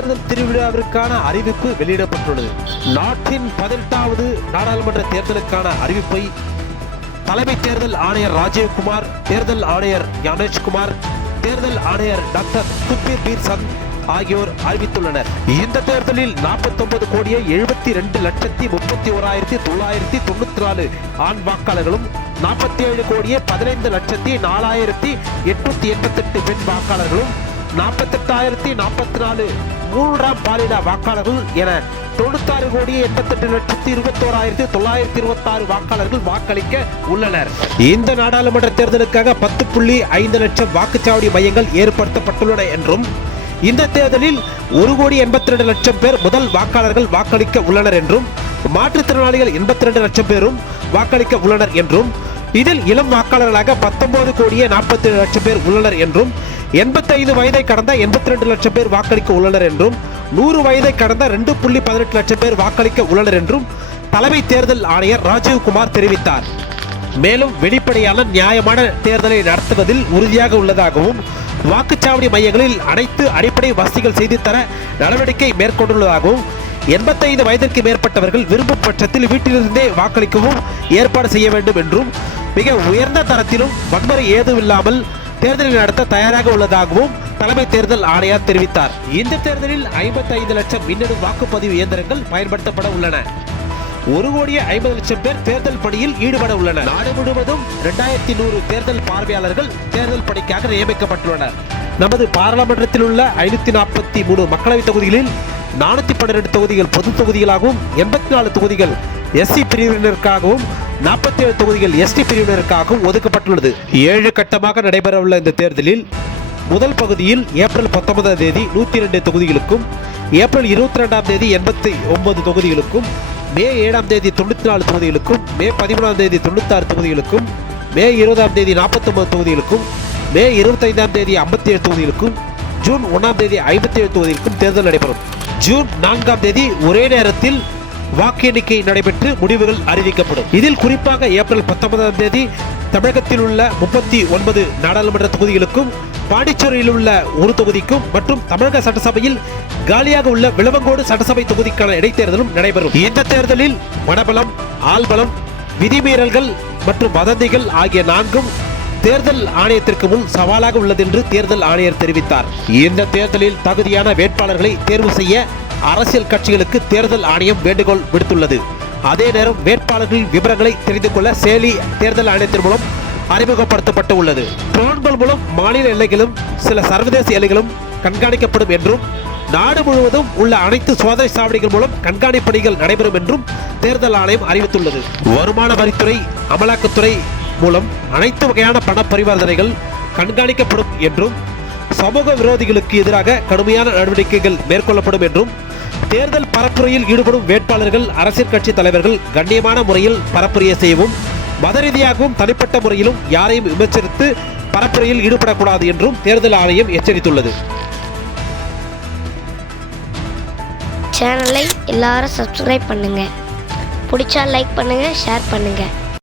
தேர்தல் திருவிழாவிற்கான அறிவிப்பு வெளியிடப்பட்டுள்ளது. நாட்டின் பதினெட்டாவது நாடாளுமன்ற தேர்தலுக்கான அறிவிப்பை தலைமை தேர்தல் ஆணையர் ராஜீவ்குமார் தேர்தல் ஆணையர் ஞானேஷ்குமார் தேர்தல் ஆணையர் டாக்டர் சுக்பீர் பீர் சந்த் ஆகியோர் அறிவித்துள்ளனர். இந்த தேர்தலில் 49 கோடியே எழுபத்தி ரெண்டு லட்சத்தி முப்பத்தி ஓராயிரத்தி தொள்ளாயிரத்தி தொண்ணூத்தி நாலு ஆண் வாக்காளர்களும் நாற்பத்தி ஏழு கோடியே பதினைந்து லட்சத்தி நாலாயிரத்தி எட்நூத்தி எண்பத்தி எட்டு பெண் வாக்காளர்களும் நாற்பத்தெட்டாயிரத்தி நாற்பத்தி நாலு மூன்றாம் பாலின வாக்காளர்கள் என தொண்ணூத்தாறு கோடியே எண்பத்தெட்டு லட்சத்தி இருபத்தோராயிரத்தி தொள்ளாயிரத்தி இருபத்தாறு வாக்காளர்கள் வாக்களிக்க உள்ளனர். இந்த நாடாளுமன்ற தேர்தலுக்காக பத்து புள்ளி ஐந்து லட்சம் வாக்குச்சாவடி மையங்கள் ஏற்படுத்தப்பட்டுள்ளன என்றும் இந்த தேர்தலில் ஒரு கோடி எண்பத்தி ரெண்டு லட்சம் பேர் முதல் வாக்காளர்கள் வாக்களிக்க உள்ளனர் என்றும் மாற்றுத்திறனாளிகள் எண்பத்தி ரெண்டு லட்சம் பேரும் வாக்களிக்க உள்ளனர் என்றும் இதில் இளம் வாக்காளர்களாக பத்தொன்பது கோடியே நாற்பத்தி ஏழு லட்சம் பேர் உள்ளனர் என்றும் எண்பத்தைந்து வயதை கடந்த எண்பத்தி ரெண்டு லட்சம் பேர் வாக்களிக்க உள்ளனர் என்றும் நூறு வயதை கடந்த ரெண்டு புள்ளி பதினெட்டு லட்சம் பேர் வாக்களிக்க உள்ளனர் என்றும் தலைமை தேர்தல் ஆணையர் ராஜீவ்குமார் தெரிவித்தார். மேலும் வெளிப்படையான நியாயமான தேர்தலை நடத்துவதில் உறுதியாக உள்ளதாகவும் வாக்குச்சாவடி மையங்களில் அனைத்து அடிப்படை வசதிகள் செய்து தர நடவடிக்கை மேற்கொண்டுள்ளதாகவும் எண்பத்தைந்து வயதிற்கு மேற்பட்டவர்கள் விரும்பும் பட்சத்தில் வீட்டிலிருந்தே வாக்களிக்கவும் ஏற்பாடு செய்ய வேண்டும் என்றும் மிக உயர்ந்த தரத்திலும் வன்முறை ஏதும் இல்லாமல் தேர்தலை நடத்த தயாராக உள்ளதாகவும் தலைமை தேர்தல் ஆணையர் தெரிவித்தார். இந்த தேர்தலில் 55 லட்சம் மின்னணு வாக்குப்பதிவு இயந்திரங்கள் பயன்படுத்தப்பட உள்ளன. ஒரு கோடியே ஐம்பது லட்சம் பேர் தேர்தல் பணியில் ஈடுபட உள்ளனர். நாடு முழுவதும் இரண்டாயிரத்தி நூறு தேர்தல் பார்வையாளர்கள் தேர்தல் பணிக்காக நியமிக்கப்பட்டுள்ளனர். நமது பாராளுமன்றத்தில் உள்ள ஐநூத்தி நாற்பத்தி மூணு மக்களவைத் தொகுதிகளில் நானூத்தி பன்னிரெண்டு தொகுதிகள் பொது தொகுதிகளாகவும் எண்பத்தி நாலு தொகுதிகள் எஸ்சி பிரிவினருக்காகவும் நாற்பத்தி ஏழு தொகுதிகள் எஸ்டி பிரிவினருக்காகவும் ஒதுக்கப்பட்டுள்ளது. ஏழு கட்டமாக நடைபெறவுள்ள இந்த தேர்தலில் முதல் பகுதியில் ஏப்ரல் பத்தொன்பதாம் தேதி நூற்றி ரெண்டு தொகுதிகளுக்கும் ஏப்ரல் இருபத்தி ரெண்டாம் தேதி எண்பத்தி ஒன்பது தொகுதிகளுக்கும் மே ஏழாம் தேதி தொண்ணூற்றி நாலு தொகுதிகளுக்கும் மே பதிமூணாம் தேதி தொண்ணூத்தாறு தொகுதிகளுக்கும் மே இருபதாம் தேதி நாற்பத்தொம்பது தொகுதிகளுக்கும் மே இருபத்தைந்தாம் தேதி ஐம்பத்தி ஏழு தொகுதிகளுக்கும் ஜூன் ஒன்றாம் தேதி ஐம்பத்தி ஏழு தொகுதிகளுக்கும் தேர்தல் நடைபெறும். ஜூன் நான்காம் தேதி ஒரே நேரத்தில் வாக்கு எண்ணிக்கை நடைபெற்று முடிவுகள் அறிவிக்கப்படும். இதில் குறிப்பாக ஏப்ரல் பத்தொன்பதாம் தேதி தமிழகத்தில் உள்ள முப்பத்தி ஒன்பது நாடாளுமன்ற தொகுதிகளுக்கும் பாண்டிச்சேரியில் உள்ள ஒரு தொகுதிக்கும் மற்றும் தமிழக சட்டசபையில் காலியாக உள்ள விளவங்கோடு சட்டசபை தொகுதிக்கான இடைத்தேர்தலும் நடைபெறும். இந்த தேர்தலில் மனபலம் ஆள்பலம் விதிமீறல்கள் மற்றும் வதந்திகள் ஆகிய நான்கும் தேர்தல் ஆணையத்திற்கு முன் சவாலாக உள்ளது என்று தேர்தல் ஆணையர் தெரிவித்தார். இந்த தேர்தலில் தகுதியான வேட்பாளர்களை தேர்வு செய்ய அரசியல் கட்சிகளுக்கு தேர்தல் ஆணையம் வேண்டுகோள் விடுத்துள்ளது. அதே நேரம் வேட்பாளர்களின் விவரங்களை தெரிந்து கொள்ள செயலி தேர்தல் ஆணையத்தின் மூலம் அறிமுகப்படுத்தப்பட்டு உள்ளது ட்ரோன்கள் மூலம் மாநில எல்லைகளும் சில சர்வதேச எல்லைகளும் கண்காணிக்கப்படும் என்றும் நாடு முழுவதும் உள்ள அனைத்து சோதனை சாவடிகள் மூலம் கண்காணிப்பு பணிகள் நடைபெறும் என்றும் தேர்தல் ஆணையம் அறிவித்துள்ளது. வருமான வரித்துறை அமலாக்கத்துறை மூலம் அனைத்து வகையான பண பரிவர்த்தனைகள் கண்காணிக்கப்படும் என்றும் சமூக விரோதிகளுக்கு எதிராக கடுமையான நடவடிக்கைகள் மேற்கொள்ளப்படும் என்றும் தேர்தல் பரப்புரையில் ஈடுபடும் வேட்பாளர்கள் அரசியல் கட்சி தலைவர்கள் கண்ணியமான முறையில் பரப்புரையை செய்யவும் மத ரீதியாகவும் தனிப்பட்ட முறையிலும் யாரையும் விமர்சித்து பரப்புரையில் ஈடுபடக்கூடாது என்றும் தேர்தல் ஆணையம் எச்சரித்துள்ளது. சேனலை எல்லாரும் சப்ஸ்கிரைப் பண்ணுங்க. பிடிச்சா லைக் பண்ணுங்க ஷேர் பண்ணுங்க.